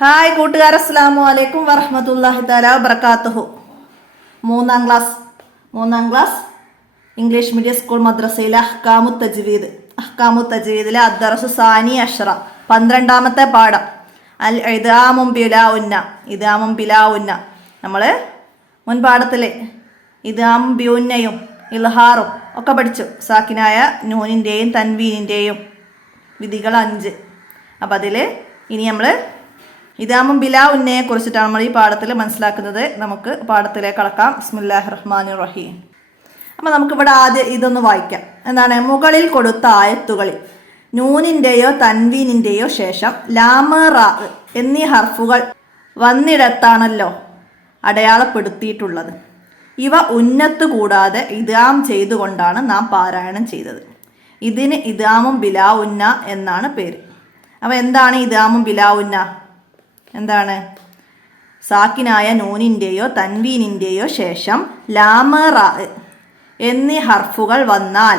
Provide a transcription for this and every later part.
Hi കൂട്ടുകാർ, അസ്സലാമു അലൈക്കും വറഹ്മത്തുള്ളാഹി തആല വബറകാതുഹു. മൂന്നാം ക്ലാസ് ഇംഗ്ലീഷ് മീഡിയം സ്കൂൾ മദ്രസയിലെ അഹ്കാമു തജ്വീദിലെ അദ്ദറസു സാനി അഷ്റ 12ാമത്തെ പാഠം അൽ ഇദ്ഗാമും ബിലാ ഉന്ന. നമ്മൾ മുൻ പാഠത്തിൽ ഇദ്ഗാമും ബിഉന്നയും ഇൽഹാറും ഒക്കെ പഠിച്ചു. സാക്കിനായ നൂനിൻ്റെയും തൻവീനിൻ്റെയും വിധികൾ 5. അപ്പം അതിൽ ഇനി നമ്മൾ ഇദ്ഗാമും ബിലാ ഉന്നയെ കുറിച്ചിട്ടാണ് നമ്മൾ ഈ പാഠത്തിൽ മനസ്സിലാക്കുന്നത്. നമുക്ക് പാഠത്തിലേക്ക് കടക്കാം. ബിസ്മില്ലാഹിർ റഹ്മാനിർ റഹീം. അപ്പം നമുക്കിവിടെ ആദ്യം ഇതൊന്ന് വായിക്കാം. എന്താണ്? മുകളിൽ കൊടുത്ത ആയത്തുകളിൽ നൂനിൻ്റെയോ തൻവീനിൻ്റെയോ ശേഷം ലാമ് റാ എന്നീ ഹർഫുകൾ വന്നിടത്താണല്ലോ അടയാളപ്പെടുത്തിയിട്ടുള്ളത്. ഇവ ഉന്നത്ത് കൂടാതെ ഇദ്ഗാം ചെയ്തുകൊണ്ടാണ് നാം പാരായണം ചെയ്തത്. ഇതിന് ഇദ്ഗാമും ബിലാ ഉന്ന എന്നാണ് പേര്. അപ്പോൾ എന്താണ് ഇദ്ഗാമും ബിലാ ഉന്ന? എന്താണ്? സാക്കിനായ നൂനിൻ്റെയോ തൻവീനിൻ്റെയോ ശേഷം ലാമ് റാ എന്നീ ഹർഫുകൾ വന്നാൽ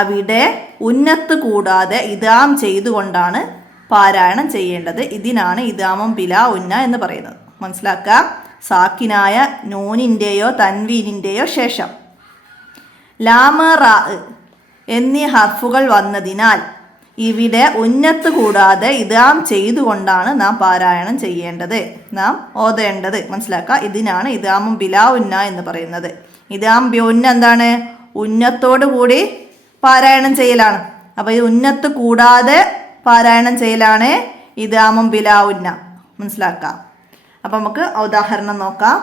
അവിടെ ഉന്നത്ത് കൂടാതെ ഇദ്ഗാം ചെയ്തുകൊണ്ടാണ് പാരായണം ചെയ്യേണ്ടത്. ഇതിനാണ് ഇദ്ഗാമും ബിലാ ഉന്ന എന്ന് പറയുന്നത്. മനസ്സിലാക്കുക. സാക്കിനായ നൂനിൻ്റെയോ തൻവീനിൻ്റെയോ ശേഷം ലാമ് റാ എന്നീ ഹർഫുകൾ വന്നതിനാൽ ഇവിടെ ഉന്നത്ത് കൂടാതെ ഇദ്ഗാം ചെയ്തുകൊണ്ടാണ് നാം പാരായണം ചെയ്യേണ്ടത്, നാം ഓതേണ്ടത്. മനസ്സിലാക്കുക. ഇതിനാണ് ഇദ്ഗാമും ബിലാ ഉന്ന എന്ന് പറയുന്നത്. ഇദ്ഗാം ബി ഉന്ന എന്താണ്? ഉന്നത്തോടു കൂടി പാരായണം ചെയ്യലാണ്. അപ്പോൾ ഈ ഉന്നത്ത് കൂടാതെ പാരായണം ചെയ്യലാണ് ഇദ്ഗാമും ബിലാ ഉന്ന. മനസ്സിലാക്കുക. അപ്പം നമുക്ക് ഉദാഹരണം നോക്കാം.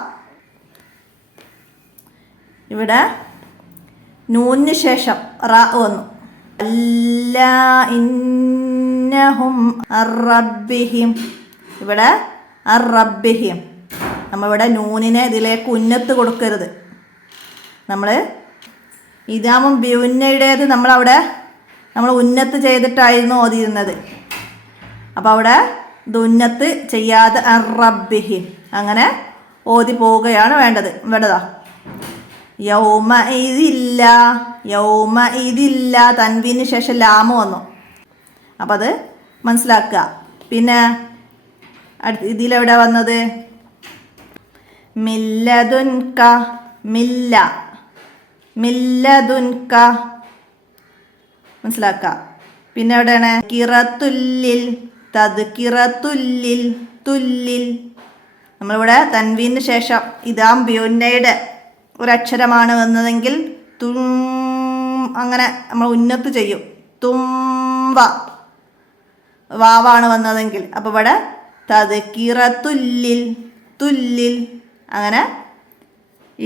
ഇവിടെ നൂനിന് ശേഷം റാ വന്നു. അല്ലാ ഇന്നഹും അർറബ്ബിഹിം. ഇവിടെ അർറബ്ബിഹിം. നമ്മളിവിടെ നൂനിനെ ഇതിലേക്ക് ഉന്നത്ത് കൊടുക്കരുത്. നമ്മൾ ഇദ്ഗാമും ബിഉന്നയുടേത് നമ്മൾ ഉന്നത്ത് ചെയ്തിട്ടായിരുന്നു ഓതിയിരുന്നത്. അപ്പോൾ അവിടെ ഇത് ഉന്നത്ത് ചെയ്യാതെ അർറബ്ബിഹിം അങ്ങനെ ഓതി പോവുകയാണ് വേണ്ടതാ. യൗമ ഇതില്ല തൻവീന് ശേഷം ലാമ് വന്നു. അപ്പം അത് മനസ്സിലാക്കുക. പിന്നെ ഇതിലെവിടെ വന്നത്? മില്ലദുൻക മില്ലദുൻക. മനസ്സിലാക്കുക. പിന്നെ എവിടെയാണ്? കിറത്തുല്ലിൽ തദ്കിറത്തുല്ലിൽ തുല്ലിൽ. നമ്മളിവിടെ തൻവീന് ശേഷം ഇദ്ഗാം ബിഉന്നയുടെ ഒരക്ഷരമാണ് വന്നതെങ്കിൽ അങ്ങനെ നമ്മൾ ഉന്നത്ത് ചെയ്യും. തുംവ വാവാണ് വന്നതെങ്കിൽ അപ്പോൾ ഇവിടെ തദ്കിറത്തുല്ലിൽ തുല്ലിൽ. അങ്ങനെ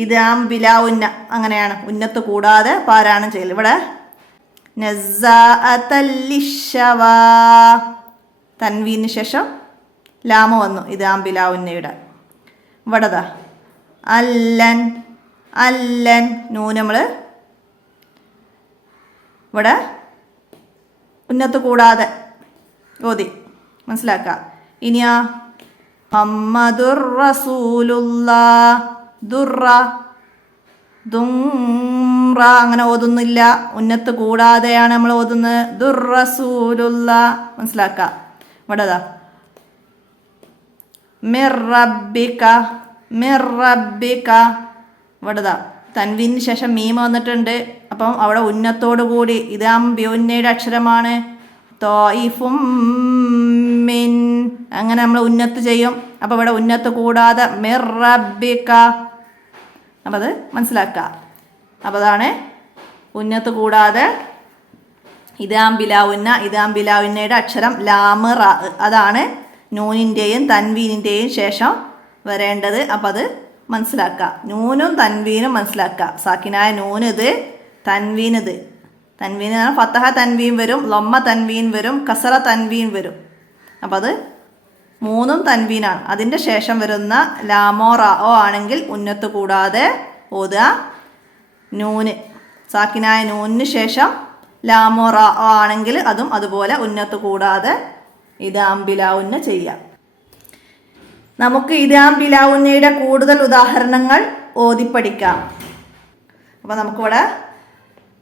ഇദ്ഗാം ബിലാ ഉന്ന അങ്ങനെയാണ് ഉന്നത്ത് കൂടാതെ പാരായണം ചെയ്യൽ. ഇവിടെ നസ്സാഅത്തൽ ലിശ്ശവാ തൻവീന് ശേഷം ലാമ വന്നു ഇദ്ഗാം ബിലാ ഉന്നയുടെ. ഇവിടെതാ അല്ലൻ നൂന് നമ്മൾ ഇവിടെ ഉന്നത്ത് കൂടാതെ ഓതി. മനസ്സിലാക്കുക. ഇനിയാ മുഹമ്മദുർ റസൂലുള്ളാഹ് ദുറ ദുംറ അങ്ങനെ ഓതുന്നില്ല. ഉന്നത്ത് കൂടാതെയാണ് നമ്മൾ ഓതുന്നത്. ദുർ റസൂലുള്ളാഹ്. മനസ്സിലാക്കുക. ഇവിടെതാ മിർ റബ്ബിക. ഇവിടെതാ തൻവീന് ശേഷം മീമ വന്നിട്ടുണ്ട്. അപ്പം അവിടെ ഉന്നത്തോടു കൂടി ഇദ്ഗാം ബിഉന്നയുടെ അക്ഷരമാണ്. ത്വായിഫും മിൻ അങ്ങനെ നമ്മൾ ഉന്നത്ത് ചെയ്യും. അപ്പോൾ ഇവിടെ ഉന്നത്ത് കൂടാതെ മിർ റബ്ബിക. അപ്പം അത് മനസ്സിലാക്കുക. അപ്പോൾ അതാണ് ഉന്നത്ത് കൂടാതെ ഇദ്ഗാം ബിലാ ഉന്നയുടെ അക്ഷരം ലാമ് റാ. അതാണ് നൂനിൻ്റെയും തൻവീനിൻ്റെയും ശേഷം വരേണ്ടത്. അപ്പം അത് മനസ്സിലാക്കുക. നൂനും തൻവീനും മനസ്സിലാക്കുക. സാക്കിനായ നൂന് ഇത്, തൻവീൻ ഇത്. തൻവീൻ ഫത്തഹ തൻവീൻ വരും, ലൊമ്മ തൻവീൻ വരും, കസറ തൻവീൻ വരും. അപ്പം അത് മൂന്നും തൻവീനാണ്. അതിൻ്റെ ശേഷം വരുന്ന ലാമോ റാഓ ആണെങ്കിൽ ഉന്നത്ത് കൂടാതെ ഓതുക. നൂന് സാക്കിനായ നൂനിന് ശേഷം ലാമോ റാഓ ആണെങ്കിൽ അതും അതുപോലെ ഉന്നത്ത് കൂടാതെ ഇദ്ഗാം ബിലാ ഉന്ന ചെയ്യാം. നമുക്ക് ഇദ്ഗാം ബിലാ ഉന്നയുടെ കൂടുതൽ ഉദാഹരണങ്ങൾ ഓതിപ്പഠിക്കാം. അപ്പോൾ നമുക്കിവിടെ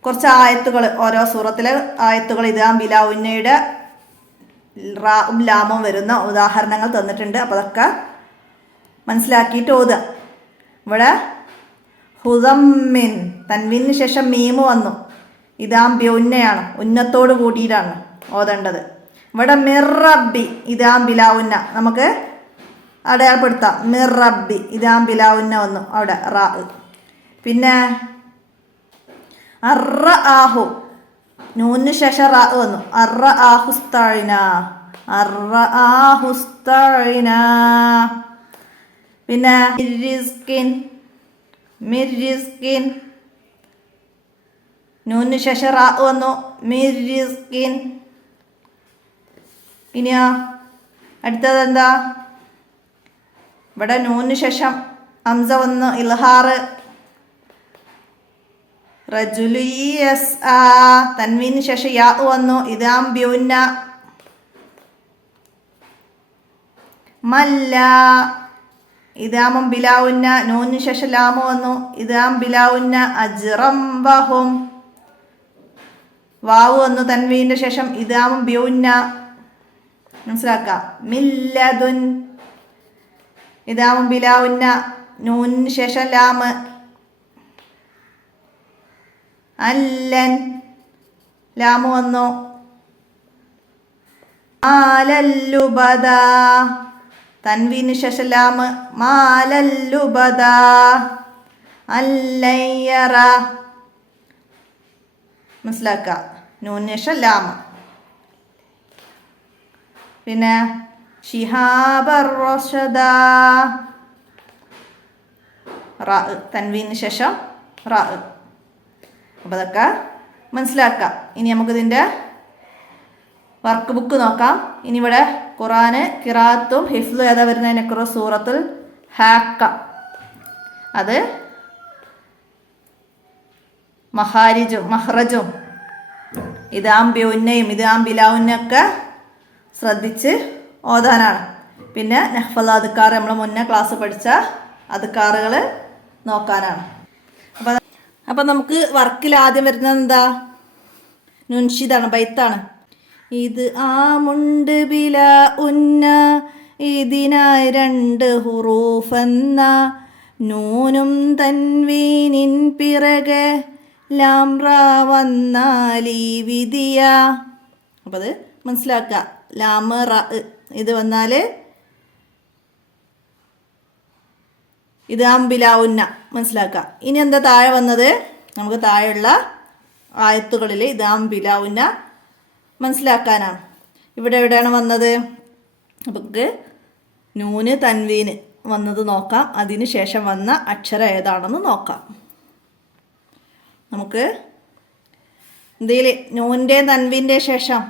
കുറച്ച് ആയത്തുകൾ, ഓരോ സൂറത്തിലെ ആയത്തുകൾ ഇദ്ഗാം ബിലാ ഉന്നയുടെ റാവും ലാമും വരുന്ന ഉദാഹരണങ്ങൾ തന്നിട്ടുണ്ട്. അപ്പോൾ അതൊക്കെ മനസ്സിലാക്കിയിട്ട് ഓതുക. ഇവിടെ ഹുദമ്മിൻ, തൻവീനു ശേഷം മീമ് വന്നു. ഇതാം ബ്യുന്നയാണ്, ഉന്നത്തോട് കൂടിയിട്ടാണ് ഓതേണ്ടത്. ഇവിടെ മിർറബി, ഇതാം ബിലാവുന്ന, നമുക്ക് അടയാളപ്പെടുത്താം. മിർറബി, ഇതാം ബിലാവുന്ന വന്നു അവിടെ റാ. പിന്നെ അറ ആഹു, നൂന് ശേഷം റാ വന്നു. അറ ആഹുസ്തഴിന, അറ ആഹുസ്തഴിന. പിന്നെ മിർരിസ്കിൻ, മിർരിസ്കിൻ, നൂന് ശേഷം റാ വന്നു. മിർരിസ്കിൻ. ഇനിയോ അടുത്തത് എന്താ? ഇവിടെ നൂന് ശേഷം ഹംസ വന്നു, ഇൽഹാറ്. റജുലു യസ്ആ, തൻവീനു ശേഷം യാ വന്നു. ഇദാം ബ്യുന്ന. മല്ല, ഇദാമും ബിലാവുന്ന, നൂനു ശേഷം ലാമു വന്നു. ഇദാം ബിലാവുന്ന. അജ്റം വഹും, വാവ് വന്നു തൻവീന്റെ ശേഷം. ഇദാമും ബ്യുന്ന. മനസ്സിലാക്കാം. മില്ലദുൻ, ഇദാമും ബിലാവുന്ന, നൂനു ശേഷം ലാമ്. അല്ലൻ, ലാമു വന്നു. മാലല്ലുബദ, തൻവീനു ശേഷം ലാമ്. മാലല്ലുബദ. അല്ലയ്യറ, മനസ്സിലാക്കുക. നൂനു ശേഷം ലാമ്. പിന്നെ ഷിഹാബർ റഷദ, റാ, തൻവീനു ശേഷം റാ. അപ്പോൾ അതൊക്കെ മനസ്സിലാക്കാം. ഇനി നമുക്കിതിൻ്റെ വർക്ക് ബുക്ക് നോക്കാം. ഇനി ഇവിടെ ഖുറാന് ഖിറാത്തും ഹിഫ്ലും ഏതാ വരുന്നതിനൊക്കെ സൂറത്തുൽ ഹാക്ക, അത് മഹ്റജും ഇദാം ബ്യുന്നയും ഇദാം ബിലാവുന്നൊക്കെ ശ്രദ്ധിച്ച് ഓതാനാണ്. പിന്നെ നഹ്ഫൽ അദ്കാർ, നമ്മൾ മുന്നേ ക്ലാസ് പഠിച്ച അദ്കാറുകൾ നോക്കാനാണ്. അപ്പം നമുക്ക് വർക്കിൽ ആദ്യം വരുന്നത് എന്താ? നുൻഷിദാണ്, ബൈത്താണ്. ഇത് ആമുണ്ട് ബില ഉന്ന, ഇതിനായി 2 ഹുറൂഫെന്ന, നൂനും തൻവീനിൻ പിറകെ ലാം റാ വന്നാലീ വിധിയ. അപ്പം അത് മനസ്സിലാക്കുക. ലാം റാ ഇത് വന്നാൽ ഇദാം ബിലാവുന്ന, മനസ്സിലാക്കുക. ഇനി എന്താ താഴെ വന്നത്? നമുക്ക് താഴെയുള്ള ആയത്തുകളിൽ ഇദാം ബിലാവുന്ന മനസ്സിലാക്കാനാണ്. ഇവിടെ എവിടെയാണ് വന്നത്? നമുക്ക് നൂന് തൻവീന് വന്നത് നോക്കാം. അതിന് ശേഷം വന്ന അക്ഷരം ഏതാണെന്ന് നോക്കാം. നമുക്ക് ഇതിൽ നൂൻ്റെ തൻവീൻ്റെ ശേഷം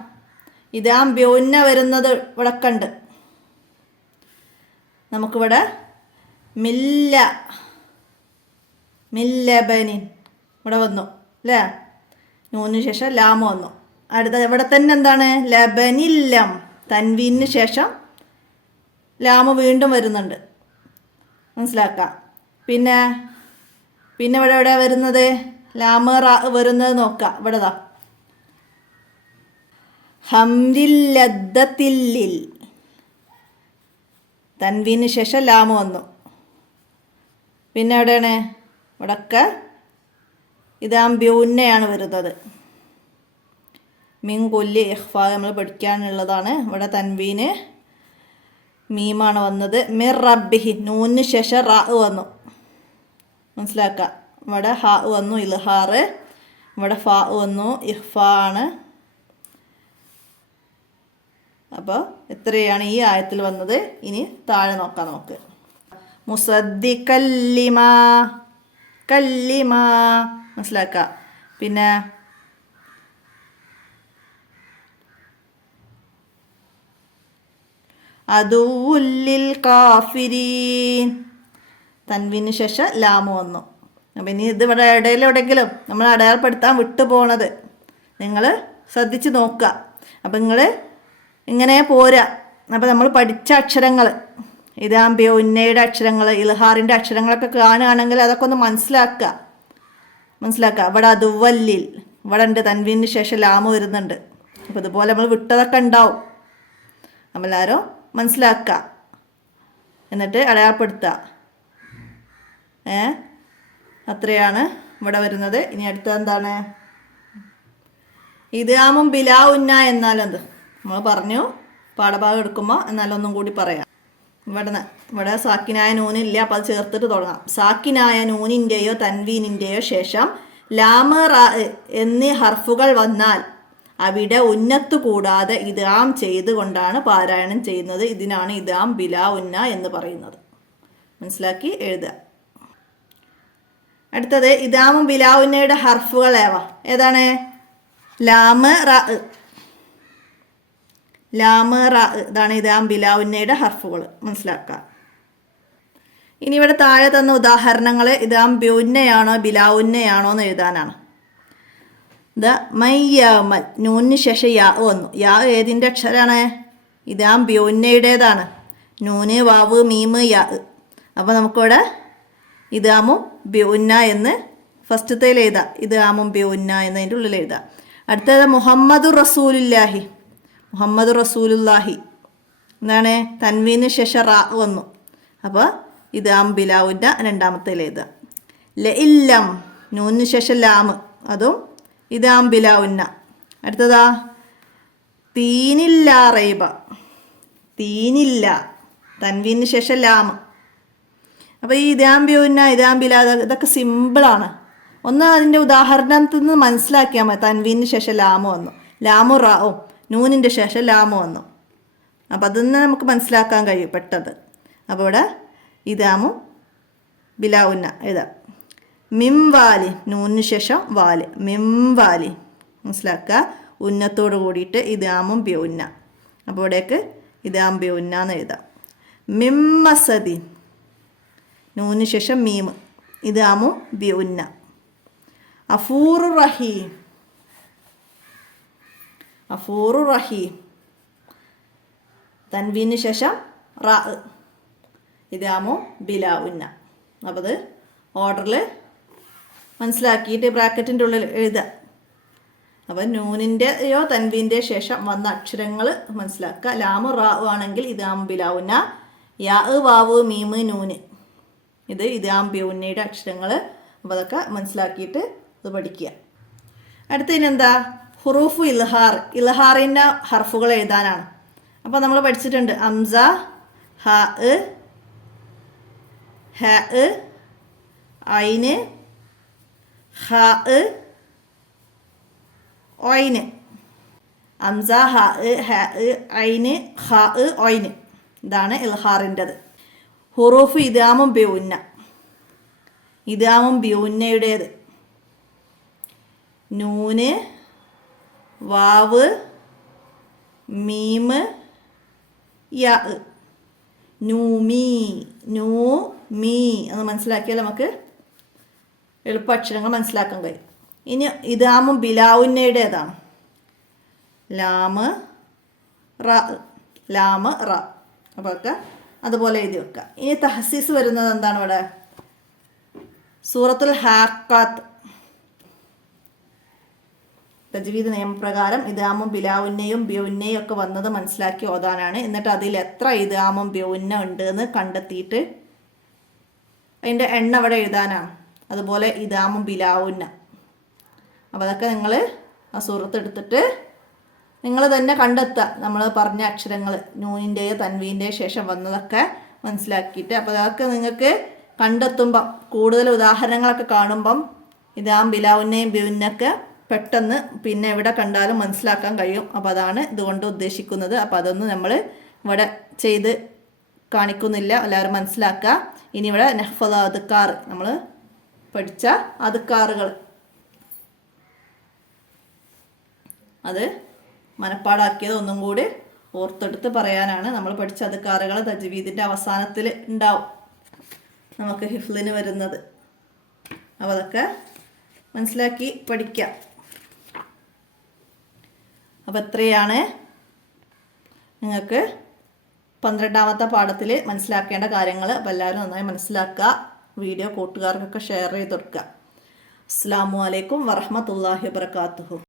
ഇദാം ബ്യുന്ന വരുന്നത് ഇവിടെ കണ്ട്. നമുക്കിവിടെ മില്ല, മില്ലബനിൻ ഇവിടെ വന്നു അല്ലേ? നൂന് ശേഷം ലാമ വന്നു. അടുത്ത ഇവിടെ തന്നെ എന്താണ്? ലബനില്ലം, തൻവീനു ശേഷം ലാമ വീണ്ടും വരുന്നുണ്ട്, മനസ്സിലാക്കാം. പിന്നെ ഇവിടെ എവിടെ വരുന്നത്? ലാമ റാ വരുന്നത് നോക്കുക. ഇവിടെതാ ഹംദില്ലദ്ദത്തില്ലിൽ, തൻവീനു ശേഷം ലാമ വന്നു. പിന്നെ എവിടെയാണ്? ഇവിടൊക്കെ ഇദാം ബ്യുന്നയാണ് വരുന്നത്. മിൻ കൊല്ലി ഇഖ്ഫ നമ്മൾ പഠിക്കാനുള്ളതാണ്. ഇവിടെ തൻവീന് മീമാണ് വന്നത്. മിർ റബ്ബിഹി, നൂന് ശേഷം റാ വന്നു, മനസ്സിലാക്കുക. ഇവിടെ ഹ വന്നു ഇൽഹാറ്, ഇവിടെ ഫ വന്നു ഇഖ്ഫ ആണ്. അപ്പോൾ ഇത്രയാണ് ഈ ആയത്തിൽ വന്നത്. ഇനി താഴെ നോക്കാം നമുക്ക്. മുസദ്ദിഖല്ലിമ, കല്ലിമ, മനസ്സിലാക്കുക. പിന്നെ അദുവുല്ലിൽ കാഫിരീൻ, തൻവീനു ശേഷം ലാമു വന്നു. അപ്പം ഇനി ഇത് ഇവിടെ ഇടയിലെവിടെയെങ്കിലും നമ്മൾ അടയാളപ്പെടുത്താൻ വിട്ടു പോണത് നിങ്ങൾ ശ്രദ്ധിച്ച് നോക്കുക. അപ്പം നിങ്ങൾ ഇങ്ങനെ പോരാ. അപ്പം നമ്മൾ പഠിച്ച അക്ഷരങ്ങൾ, ഇദാം ബ്യുന്നയുടെ അക്ഷരങ്ങൾ, ഇൽഹാറിൻ്റെ അക്ഷരങ്ങളൊക്കെ കാണുകയാണെങ്കിൽ അതൊക്കെ ഒന്ന് മനസ്സിലാക്കുക. ഇവിടെ അദുവല്ലിൽ, ഇവിടെ ഉണ്ട് തൻവീനു ശേഷം ലാമു വരുന്നുണ്ട്. അപ്പോൾ ഇതുപോലെ നമ്മൾ വിട്ടതൊക്കെ ഉണ്ടാവും. നമ്മളെല്ലാവരും മനസ്സിലാക്കുക, എന്നിട്ട് അടയാളപ്പെടുത്തുക. അത്രയാണ് ഇവിടെ വരുന്നത്. ഇനി അടുത്തത് എന്താണ്? ഇദ്ഗാമും ബിലാ ഉന്ന എന്നാൽ എന്ത്? നമ്മൾ പറഞ്ഞു പാഠഭാഗം എടുക്കുമ്പോൾ, എന്നാലൊന്നും കൂടി പറയാം. ഇവിടെ സാക്കിനായ നൂനില്ല, അപ്പോൾ അത് ചേർത്തിട്ട് തുടങ്ങാം. സാക്കിനായ നൂനിൻ്റെയോ തൻവീനിൻ്റെയോ ശേഷം ലാമ് റാ എന്നീ ഹർഫുകൾ വന്നാൽ അവിടെ ഉന്നത്ത് കൂടാതെ ഇദ്ഗാം ചെയ്തുകൊണ്ടാണ് പാരായണം ചെയ്യുന്നത്. ഇതിനാണ് ഇദ്ഗാം ബിലാ ഉന്ന എന്ന് പറയുന്നത്. മനസ്സിലാക്കി എഴുതുക. അടുത്തത് ഇദ്ഗാമും ബിലാ ഉന്നയുടെ ഹർഫുകൾ ഏതാണ്? ലാമ് റാ. ലാമ് റാ ഇതാണ് ഇദ്ഗാം ബിലാ ഉന്നയുടെ ഹർഫുകൾ. മനസ്സിലാക്കുക. ഇനി ഇവിടെ താഴെ തന്ന ഉദാഹരണങ്ങൾ ഇദ്ഗാം ബിഉന്നയാണോ ബിലാ ഉന്നയാണോ എന്ന് എഴുതാനാണ്. മയ്യാമൽ നൂനിന് ശേഷം യാ വന്നു. യാ ഏതിൻ്റെ അക്ഷരമാണ്? ഇദ്ഗാം ബിഉന്നയുടേതാണ്. നൂന് വാവ് മീമ് യാ. അപ്പോൾ നമുക്കിവിടെ ഇദ്ഗാമും ബിഉന്ന എന്ന് ഫസ്റ്റത്തേൽ എഴുതാം. ഇദ്ഗാമും ബിഉന്ന എന്നതിൻ്റെ ഉള്ളിൽ എഴുതാം. അടുത്തത് മുഹമ്മദുർ റസൂലുല്ലാഹി. മുഹമ്മദ് റസൂലുല്ലാഹി എന്താണ്? തൻവീന് ശേഷം റാ വന്നു. അപ്പോൾ ഇദ്ഗാം ബിലാ ഉന്ന രണ്ടാമത്തേൽ എഴുതാം. ലഇല്ലം നൂനിന് ശേഷം ലാമ്, അതും ഇദ്ഗാം ബിലാ ഉന്ന. അടുത്തതാ തീനില്ല റൈബ. തീനില്ല തൻവീന് ശേഷം ലാമ്. അപ്പോൾ ഈ ഇദ്ഗാം ബിഉന്ന ഇദ്ഗാം ബിലാ ഇതൊക്കെ സിമ്പിളാണ്. ഒന്ന് അതിൻ്റെ ഉദാഹരണത്തിൽ നിന്ന് മനസ്സിലാക്കിയാൽ മതി. തൻവീന് ശേഷം ലാമ് വന്നു, ലാമു റാവും, നൂനിൻ്റെ ശേഷം ലാമ് വന്നു. അപ്പോൾ അതൊന്ന് നമുക്ക് മനസ്സിലാക്കാൻ കഴിയും പെട്ടത്. അപ്പോൾ ഇവിടെ ഇദ്ഗാമും ബിലാ ഉന്ന എഴുതാം. മിംവാലി നൂനിന് ശേഷം വാല്, മിംവാലി. മനസ്സിലാക്കുക. ഉന്നത്തോട് കൂടിയിട്ട് ഇദ്ഗാമും ബിഉന്ന. അപ്പോൾ ഇവിടേക്ക് ഇദ്ഗാം ബിഉന്ന എന്ന് എഴുതാം. മിമ്മസദി നൂനിന് ശേഷം മീം, ഇദ്ഗാമും ബിഉന്ന. അഫൂറു റഹീം. അഫൂറു റഹീം തൻവീന് ശേഷം റാ, ഇദ്ഗാമും ബിലാ ഉന്ന. അപ്പോൾ അത് ഓർഡറിൽ മനസ്സിലാക്കിയിട്ട് ബ്രാക്കറ്റിൻ്റെ ഉള്ളിൽ എഴുതുക. അപ്പോൾ നൂനിൻ്റെയോ തൻവീൻ്റെ ശേഷം വന്ന അക്ഷരങ്ങൾ മനസ്സിലാക്കുക. ലാമു റാ ആണെങ്കിൽ ഇദ്ഗാം ബിലാ ഉന്ന, യാ വാവ് മീമ് നൂന് ഇത് ഇദ്ഗാം ബിഉന്നയുടെ അക്ഷരങ്ങൾ. അപ്പോൾ അതൊക്കെ മനസ്സിലാക്കിയിട്ട് അത് പഠിക്കുക. അടുത്തതിന് എന്താ? ഹുറൂഫു ഇൽഹാർ. ഇൽഹാറിൻ്റെ ഹർഫുകൾ എഴുതാനാണ്. അപ്പോൾ നമ്മൾ പഠിച്ചിട്ടുണ്ട് ഹംസ, ഹ, ഹ, ഐന്, ഹ, ഒയിന്. ഹംസ, ഹ, ഹ, ഐന്, ഹ, ഒയിന്. ഇതാണ് ഇൽഹാറിൻ്റെത്. ഹുറൂഫ് ഇദ്ഗാമും ബിഉന്ന. ഇദ്ഗാമും ബിഉന്നയുടേത് നൂന്, വാവ്, മീമ്, യാ. നൂമി, നൂ മീ എന്ന് മനസ്സിലാക്കിയാൽ നമുക്ക് എളുപ്പ അക്ഷരങ്ങൾ മനസ്സിലാക്കാൻ കഴിയും. ഇനി ഇദ്ഗാമും ബിലാ ഉന്നയുടേതാണ്. ലാമ് റാ, ലാമ് റാ. അപ്പോൾ ഒക്കെ അതുപോലെ എഴുതി വെക്കുക. ഇനി തഹസീസ് വരുന്നത് എന്താണ്? ഇവിടെ സൂറത്തുൽ ഹാഖാത്ത് തജ്വീദ് നിയമപ്രകാരം ഇദ്ഗാമും ബിലാ ഉന്നയും ബിഉന്നയും ഒക്കെ വന്നത് മനസ്സിലാക്കി ഓതാനാണ്. എന്നിട്ട് അതിൽ എത്ര ഇദ്ഗാമും ബിഉന്ന ഉണ്ട് എന്ന് കണ്ടെത്തിയിട്ട് അതിൻ്റെ എണ്ണ അവിടെ എഴുതാനാണ്. അതുപോലെ ഇദ്ഗാമും ബിലാ ഉന്ന. അപ്പോൾ അതൊക്കെ നിങ്ങൾ ആ സൂറത്ത് എടുത്തിട്ട് നിങ്ങൾ തന്നെ കണ്ടെത്തുക. നമ്മൾ പറഞ്ഞ അക്ഷരങ്ങൾ നൂനിൻ്റെയോ തൻവീൻ്റെയോ ശേഷം വന്നതൊക്കെ മനസ്സിലാക്കിയിട്ട്. അപ്പോൾ അതൊക്കെ നിങ്ങൾക്ക് കണ്ടെത്തുമ്പം കൂടുതൽ ഉദാഹരണങ്ങളൊക്കെ കാണുമ്പം ഇദ്ഗാം ബിലാ ഉന്നയും ബിഉന്നയൊക്കെ പെട്ടെന്ന് പിന്നെ എവിടെ കണ്ടാലും മനസ്സിലാക്കാൻ കഴിയും. അപ്പോൾ അതാണ് ഇതുകൊണ്ട് ഉദ്ദേശിക്കുന്നത്. അപ്പോൾ അതൊന്നും നമ്മൾ ഇവിടെ ചെയ്ത് കാണിക്കുന്നില്ല, എല്ലാവരും മനസ്സിലാക്കുക. ഇനി ഇവിടെ നഹ്ഫദ അദ്കാർ, നമ്മൾ പഠിച്ച അദ്കാറുകൾ അത് മനപ്പാടാക്കിയത് ഒന്നും കൂടി ഓർത്തെടുത്ത് പറയാനാണ്. നമ്മൾ പഠിച്ച അദ്കാറുകൾ തജ്വീദിൻ്റെ അവസാനത്തിൽ ഉണ്ടാവും നമുക്ക് ഹിഫ്ലിന് വരുന്നത്. അപ്പോൾ അതൊക്കെ മനസ്സിലാക്കി പഠിക്കാം. അപ്പോൾ എത്രയാണ് നിങ്ങൾക്ക് 12ാമത്തെ പാഠത്തിൽ മനസ്സിലാക്കേണ്ട കാര്യങ്ങൾ. അപ്പോൾ എല്ലാവരും നന്നായി മനസ്സിലാക്കുക. വീഡിയോ കൂട്ടുകാർക്കൊക്കെ ഷെയർ ചെയ്ത് കൊടുക്കുക. അസ്സലാമു അലൈക്കും വറഹ്മത്തുള്ളാഹി വബറകാതുഹു.